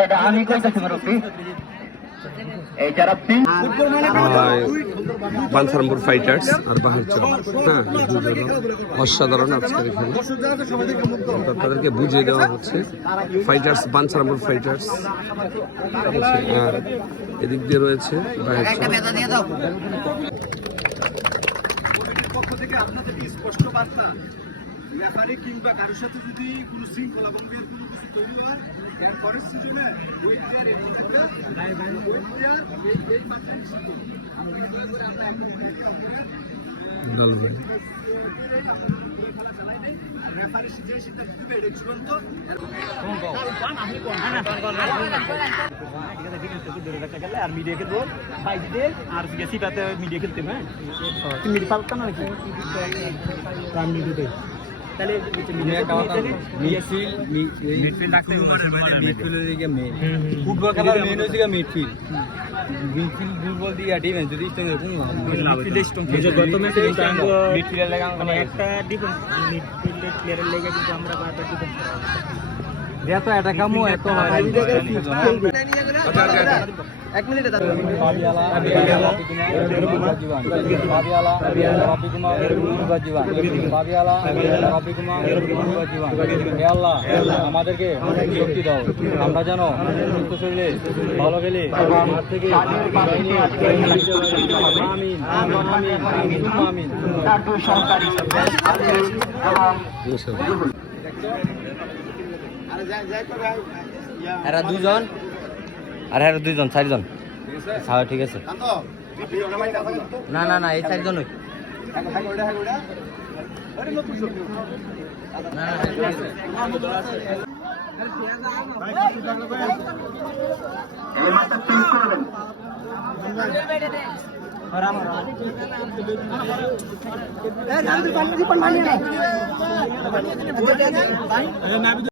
এটা আমি কইতাছি মুরব্বি এই যারা বানসারামপুর ফাইটার্স আর বাহারচর, হ্যাঁ, অসাধারণ আজকের এখানে তাদেরকে বুঝিয়ে দেওয়া হচ্ছে। ফাইটার্স, বানসারামপুর ফাইটার্স, আর এদিক দিয়ে রয়েছে বাহারচর। স্পষ্ট বার্তা রেফারি কিংবা কারোর সাথে যদি কোনো শৃঙ্খলা ভঙ্গের কোনো কিছু তৈরি হয় এর পরের সিজনে ওই প্লেয়ার রেফারি যে সিদ্ধান্ত দিবে এটা চূড়ান্ত। আর মিডিয়া খেলবো বাইরে আর সিটাতে মিডিয়া খেলতে, হ্যাঁ মিডিয়া পাল্টানো নাকি তাহলে ফুটবল খেলার মেন হচ্ছে মিডফিল্ড। মিডফিল্ড দুর্বল দিয়ে টিম যদি একটা ডিফেন্স মিডফিল্ডের প্লেয়ারের লেগে কিন্তু আমরা এত অ্যাটাকামো এত এক মিনিটে আমাদেরকে শক্তি দাও, আমরা যেন সুস্থ শরীরে ভালো গেলে থেকে এরা দুজন আর এরা দুইজন, চারজন। হ্যাঁ ঠিক আছে। না না না এই চারজনই।